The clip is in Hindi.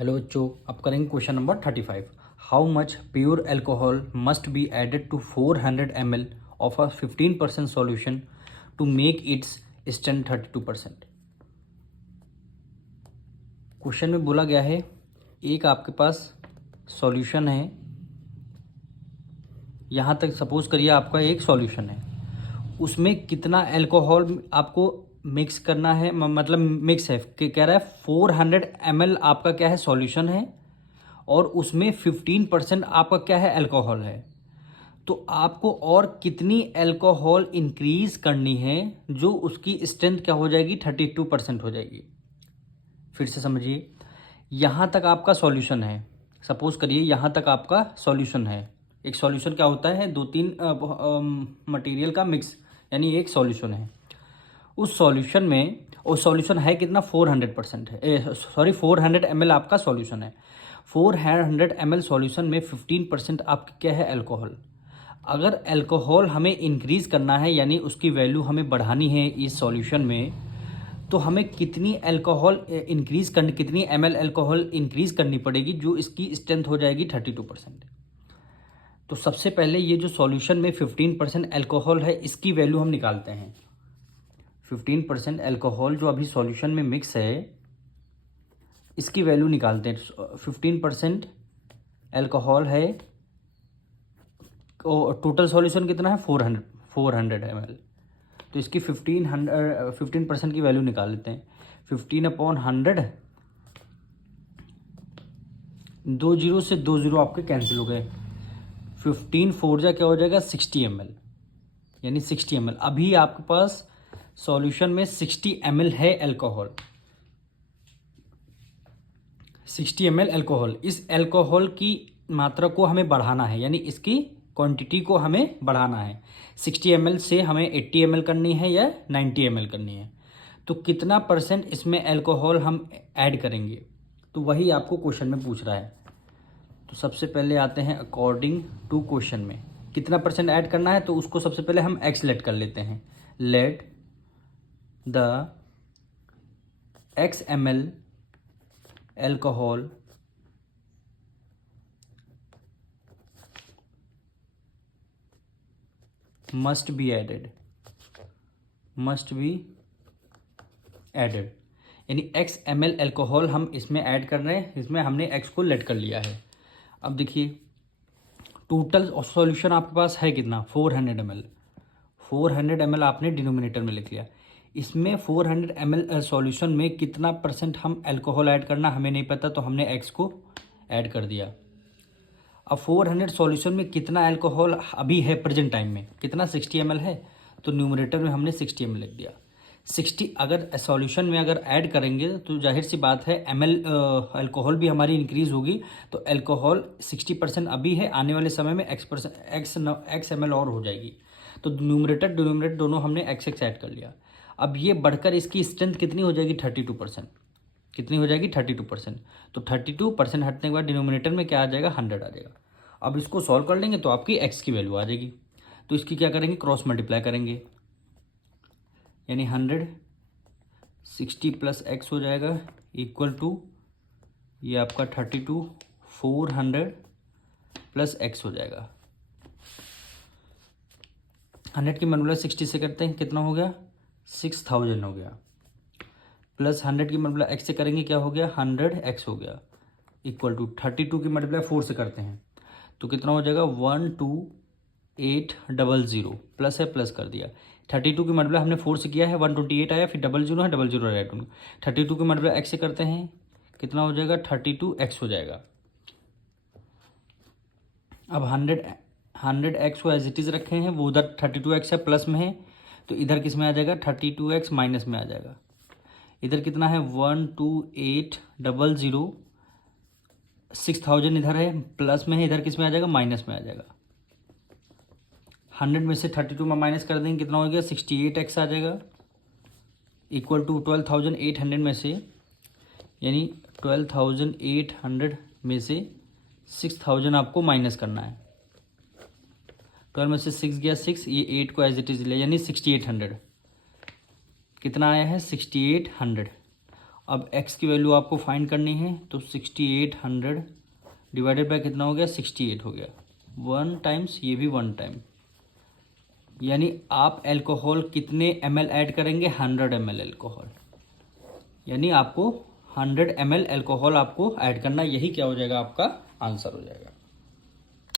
हेलो बच्चों, अब करेंगे question number 35। How much pure alcohol must be added to 400 ml of a 15% solution to make its strength 32%। Question में बोला गया है, एक आपके पास सॉल्यूशन है, यहाँ तक सपोज करिए आपका एक सॉल्यूशन है, उसमें कितना अल्कोहल आपको मिक्स करना है, मतलब मिक्स है कि कह रहा है 400 ml आपका क्या है सॉल्यूशन है और उसमें 15% आपका क्या है अल्कोहल है। तो आपको और कितनी अल्कोहल इंक्रीज करनी है जो उसकी स्ट्रेंथ क्या हो जाएगी 32% हो जाएगी। फिर से समझिए, यहाँ तक आपका सॉल्यूशन है, सपोज करिए यहाँ तक आपका सॉल्यूशन है। एक सॉल्यूशन क्या होता है, दो तीन मटेरियल का मिक्स, यानी एक सॉल्यूशन है। उस सॉल्यूशन में, और सॉल्यूशन है कितना 400% है, सॉरी 400 ml आपका सॉल्यूशन है। 400 ml सॉल्यूशन में 15% आपकी क्या है अल्कोहल। अगर अल्कोहल हमें इंक्रीज करना है, यानी उसकी वैल्यू हमें बढ़ानी है इस सॉल्यूशन में, तो हमें कितनी अल्कोहल इंक्रीज करनी, कितनी ml अल्कोहल इंक्रीज करनी पड़ेगी जो इसकी स्ट्रेंथ हो जाएगी 32%। तो सबसे पहले ये जो सॉल्यूशन में 15% अल्कोहल है, इसकी वैल्यू हम निकालते हैं। 15% अल्कोहल जो अभी सॉल्यूशन में मिक्स है, इसकी वैल्यू निकालते हैं। 15% अल्कोहल है और टोटल सॉल्यूशन कितना है 400 ml। तो इसकी 15% की वैल्यू निकाल लेते हैं। 15/100, 2 जीरो से 2 जीरो आपके कैंसिल हो गए। 15 4 जा क्या हो जाएगा 60 ml, यानी 60 ml। अभी आपके पास सॉल्यूशन में 60 ml है अल्कोहल, 60 ml अल्कोहल। इस अल्कोहल की मात्रा को हमें बढ़ाना है, यानी इसकी क्वांटिटी को हमें बढ़ाना है। 60 ml से हमें 80 ml करनी है या 90 ml करनी है। तो कितना परसेंट इसमें अल्कोहल हम ऐड करेंगे, तो वही आपको क्वेश्चन में पूछ रहा है। तो सबसे पहले आते हैं अकॉर्डिंग टू क्वेश्चन में कितना परसेंट ऐड करना है, तो उसको सबसे पहले हम एक्स लेट कर लेते हैं। Let the x ml alcohol must be added, यानी x ml अल्कोहल हम इसमें ऐड कर रहे हैं। इसमें हमने x को लेट कर लिया है। अब देखिए टोटल सॉल्यूशन आपके पास है कितना 400 ml। 400 ml आपने डिनोमिनेटर में लिख लिया। इसमें 400 ml सॉल्यूशन में कितना परसेंट हम अल्कोहल ऐड करना हमें नहीं पता, तो हमने x को ऐड कर दिया। अब 400 सॉल्यूशन में कितना अल्कोहल अभी है प्रेजेंट टाइम में, कितना 60 ml है, तो न्यूमरेटर में हमने 60 ml लिख दिया। 60 अगर सॉल्यूशन में अगर ऐड करेंगे तो जाहिर सी बात है ml अल्कोहल भी हमारी इंक्रीज होगी। तो अल्कोहल 60% अभी है, आने वाले समय में x ml और हो जाएगी। तो न्यूमरेटर डिनोमिनेटर दोनों हमने x ऐड कर लिया। अब ये बढ़कर इसकी स्ट्रेंथ कितनी हो जाएगी 32%। कितनी हो जाएगी 32%। तो 32% हटने के बाद डिनोमिनेटर में क्या आ जाएगा 100 आ जाएगा। अब इसको सॉल्व कर लेंगे तो आपकी x की वैल्यू आ जाएगी। तो इसकी क्या करेंगे, क्रॉस मल्टीप्लाई करेंगे, यानी 100 60 प्लस x हो जाएगा इक्वल टू ये आपका 32 400 प्लस x हो जाएगा। 100 की मल्टीप्लाई 60 से करते हैं, कितना हो गया 6000 हो गया। प्लस 100 की मल्टीप्लाई x से करेंगे, क्या हो गया 100x हो गया इक्वल टू 32 की मल्टीप्लाई 4 से करते हैं तो कितना हो जाएगा 12800। प्लस है प्लस कर दिया। 32 की मल्टीप्लाई हमने 4 से किया है 128 आया, फिर 00 है 00 आया। 32 की मल्टीप्लाई x से करते हैं, कितना हो जाएगा 32x हो जाएगा। अब 100x को एज इट इज़ रखे हैं, वो उधर 32x है प्लस में है, तो इधर किस में आ जाएगा 32x माइनस में आ जाएगा। इधर कितना है 12800, 6000 इधर है प्लस में है, इधर किस में आ जाएगा माइनस में आ जाएगा। 100 में से 32 में माइनस कर देंगे, कितना हो गया 68x आ जाएगा इक्वल टू 12800 में से, यानी 12800 में से 6000 आपको माइनस करना है। 12 में से 6 गया 6, ये 8 को एज इट इज ले, यानी 6800 कितना आया है 6800। अब x की वैल्यू आपको फाइंड करनी है, तो 6800 डिवाइडेड बाय कितना हो गया, 68 हो गया। 1 टाइम्स, ये भी 1 टाइम, यानी आप अल्कोहल कितने ml ऐड करेंगे, 100 ml अल्कोहल, यानी आपको 100 ml अल्कोहल आपको ऐड करना, यही क्या हो जाएगा, आपका आंसर हो जाएगा।